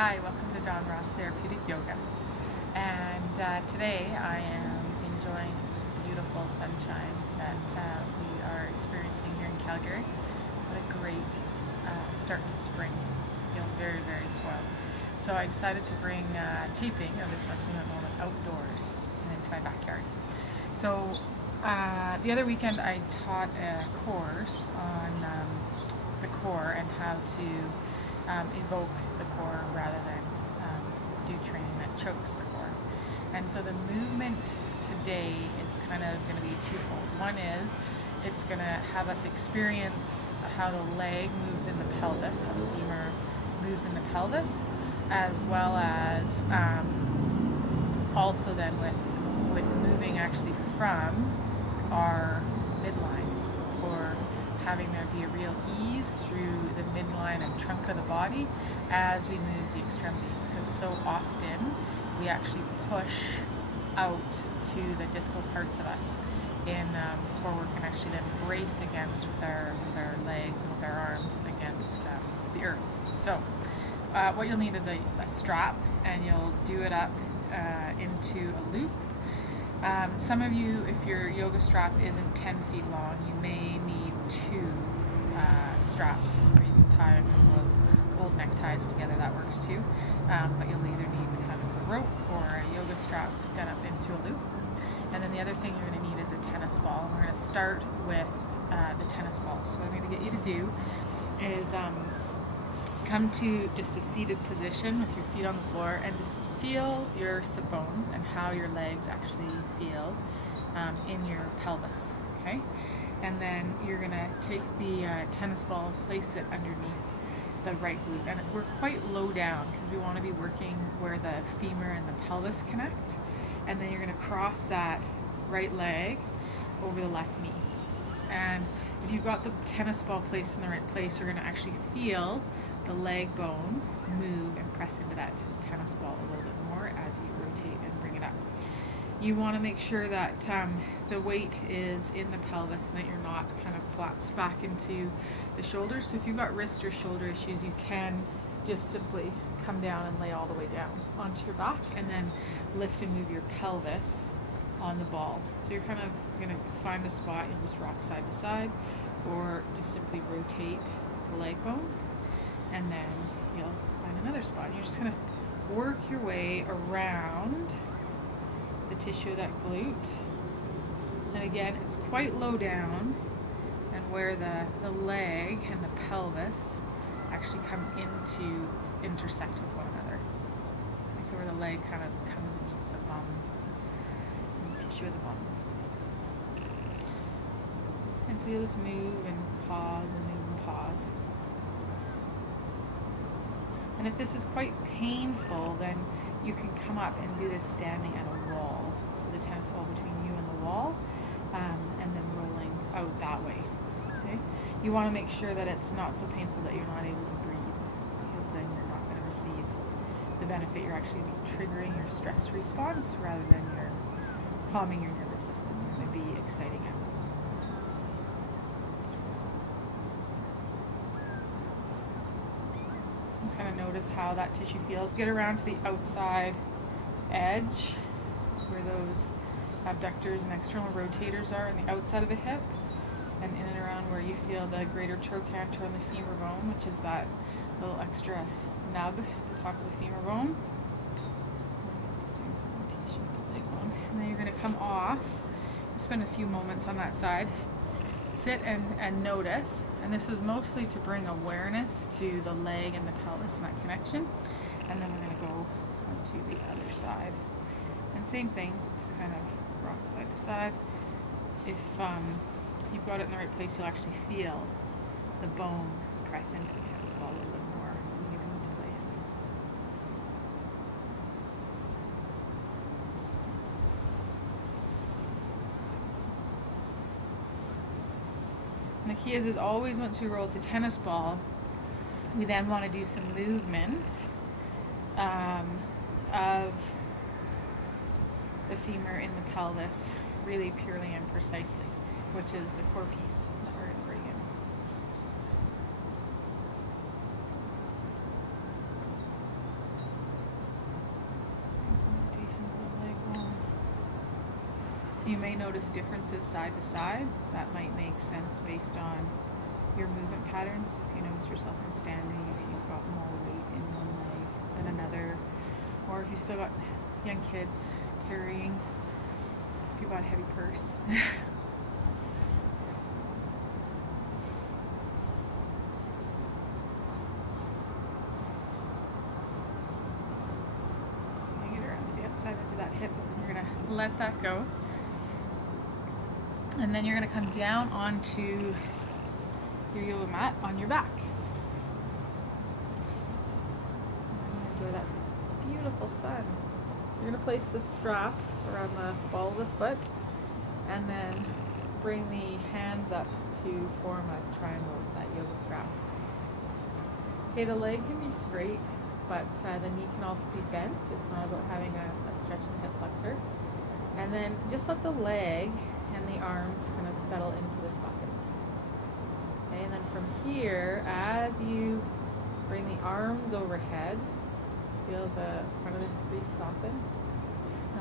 Hi, welcome to Don Ross Therapeutic Yoga. And today I am enjoying the beautiful sunshine that we are experiencing here in Calgary. What a great start to spring. I feel very, very spoiled. So I decided to bring taping of this Western moment outdoors and into my backyard. So the other weekend I taught a course on the core and how to evoke the core rather than do training that chokes the core. And so the movement today is kind of going to be twofold. One is it's going to have us experience how the leg moves in the pelvis, how the femur moves in the pelvis, as well as also then with moving actually from our midline, or having there be a real ease through the midline and trunk of the body as we move the extremities, because so often we actually push out to the distal parts of us in core work, and actually then brace against with our legs and with our arms against the earth. So what you'll need is a strap, and you'll do it up into a loop. Some of you, if your yoga strap isn't 10 feet long, you may need two straps, or you can tie a couple of old neckties together. That works too. But you'll either need kind of a rope or a yoga strap done up into a loop. And then the other thing you're going to need is a tennis ball. And we're going to start with the tennis ball. So what I'm going to get you to do is come to just a seated position with your feet on the floor, and just feel your sit bones and how your legs actually feel in your pelvis, okay? And then you're gonna take the tennis ball, place it underneath the right glute, and we're quite low down because we want to be working where the femur and the pelvis connect. And then you're gonna cross that right leg over the left knee. And if you've got the tennis ball placed in the right place, you're gonna actually feel the leg bone move and press into that tennis ball a little bit more as you rotate and bring it up. You want to make sure that the weight is in the pelvis and that you're not kind of collapsed back into the shoulders. So if you've got wrist or shoulder issues, you can just simply come down and lay all the way down onto your back, and then lift and move your pelvis on the ball. So you're kind of going to find a spot, you'll just rock side to side, or just simply rotate the leg bone, and then you'll find another spot. And you're just going to work your way around the tissue of that glute. And again, it's quite low down, and where the leg and the pelvis actually come into intersect with one another. So where the leg kind of comes and meets the bum, and the tissue of the bum. And so you'll just move and pause and move and pause. And if this is quite painful, then you can come up and do this standing at a wall. So the tennis ball between you and the wall, and then rolling out that way. Okay? You want to make sure that it's not so painful that you're not able to breathe, because then you're not going to receive the benefit. You're actually going to be triggering your stress response rather than you're calming your nervous system. You're going to be exciting it. Just kind of notice how that tissue feels. Get around to the outside edge where those abductors and external rotators are on the outside of the hip, and in and around where you feel the greater trochanter and the femur bone, which is that little extra nub at the top of the femur bone. Just doing some rotation with the leg bone. And then you're going to come off, spend a few moments on that side. Sit and notice, and this was mostly to bring awareness to the leg and the pelvis and that connection. And then we're going to go onto the other side. And same thing, just kind of rock side to side. If you've got it in the right place, you'll actually feel the bone press into the tennis ball a little bit more when you get it into place. And the key is always, once we roll the tennis ball, we then want to do some movement of the femur in the pelvis, really purely and precisely, which is the core piece that we're going to bring in. You may notice differences side to side. That might make sense based on your movement patterns. If you notice yourself in standing, if you've got more weight in one leg than another, or if you still got young kids carrying, if you've got a heavy purse. Get around to the outside edge of that hip, and you're gonna let that go. And then you're gonna come down onto your yoga mat on your back. Enjoy that beautiful sun. You're gonna place the strap around the ball of the foot and then bring the hands up to form a triangle with that yoga strap. Okay, the leg can be straight, but the knee can also be bent. It's not about having a stretch in the hip flexor. And then just let the leg and the arms kind of settle into the sockets. Okay, and then from here, as you bring the arms overhead, feel the front of the hip crease soften.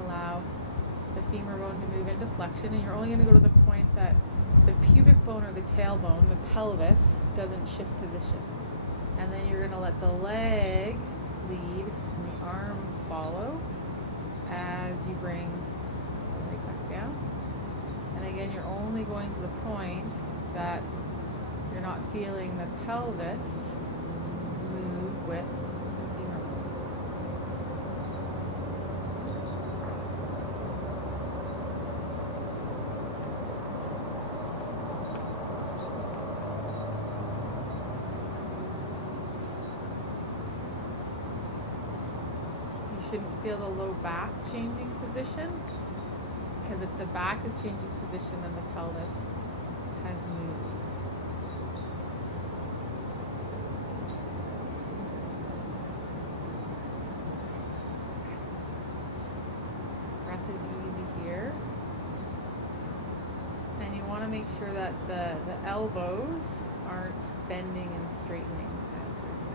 Allow the femur bone to move into flexion, and you're only going to go to the point that the pubic bone or the tailbone, the pelvis, doesn't shift position. And then you're going to let the leg lead and the arms follow as you bring the leg back down. And again, you're only going to the point that you're not feeling the pelvis move with the femur bone. You shouldn't feel the low back changing position, because if the back is changing position, then the pelvis has moved. Breath is easy here. And you want to make sure that the elbows aren't bending and straightening as you're moving.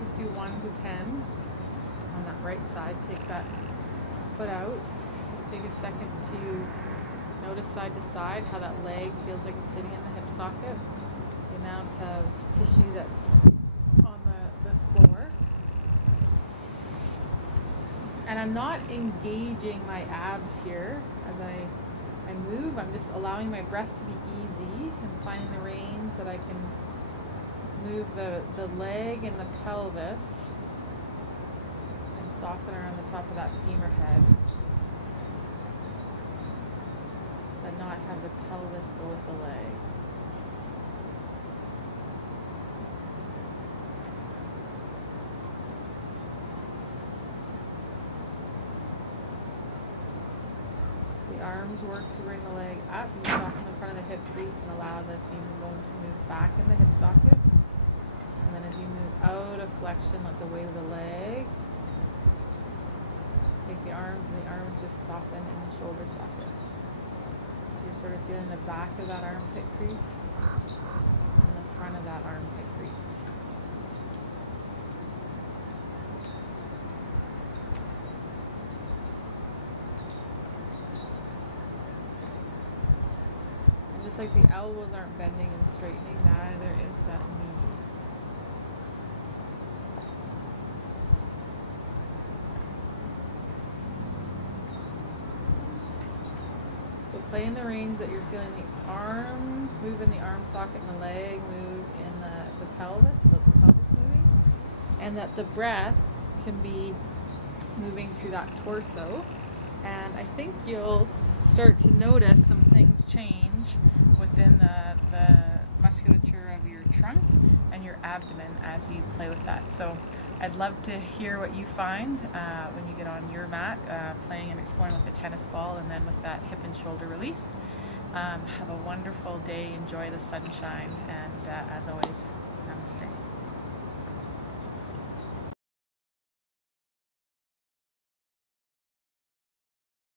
Just do 1 to 10 on that right side. Take that foot out. Just take a second to notice side to side how that leg feels like it's sitting in the hip socket, the amount of tissue that's on the floor. And I'm not engaging my abs here as I move. I'm just allowing my breath to be easy and finding the range so that I can move the leg and the pelvis and soften around the top of that femur head, but not have the pelvis go with the leg. The arms work to bring the leg up. You soften the front of the hip crease and allow the femur bone to move back in the hip socket. And then as you move out of flexion, let the weight of the leg take the arms, and the arms just soften in the shoulder sockets. So you're sort of feeling the back of that armpit crease and the front of that armpit crease. And just like the elbows aren't bending and straightening, neither is that knee. So play in the range that you're feeling the arms move in the arm socket and the leg move in the pelvis, without the pelvis moving, and that the breath can be moving through that torso. And I think you'll start to notice some things change within the musculature of your trunk and your abdomen as you play with that. So I'd love to hear what you find when you get on your mat, playing and exploring with the tennis ball and then with that hip and shoulder release. Have a wonderful day, enjoy the sunshine, and as always, namaste.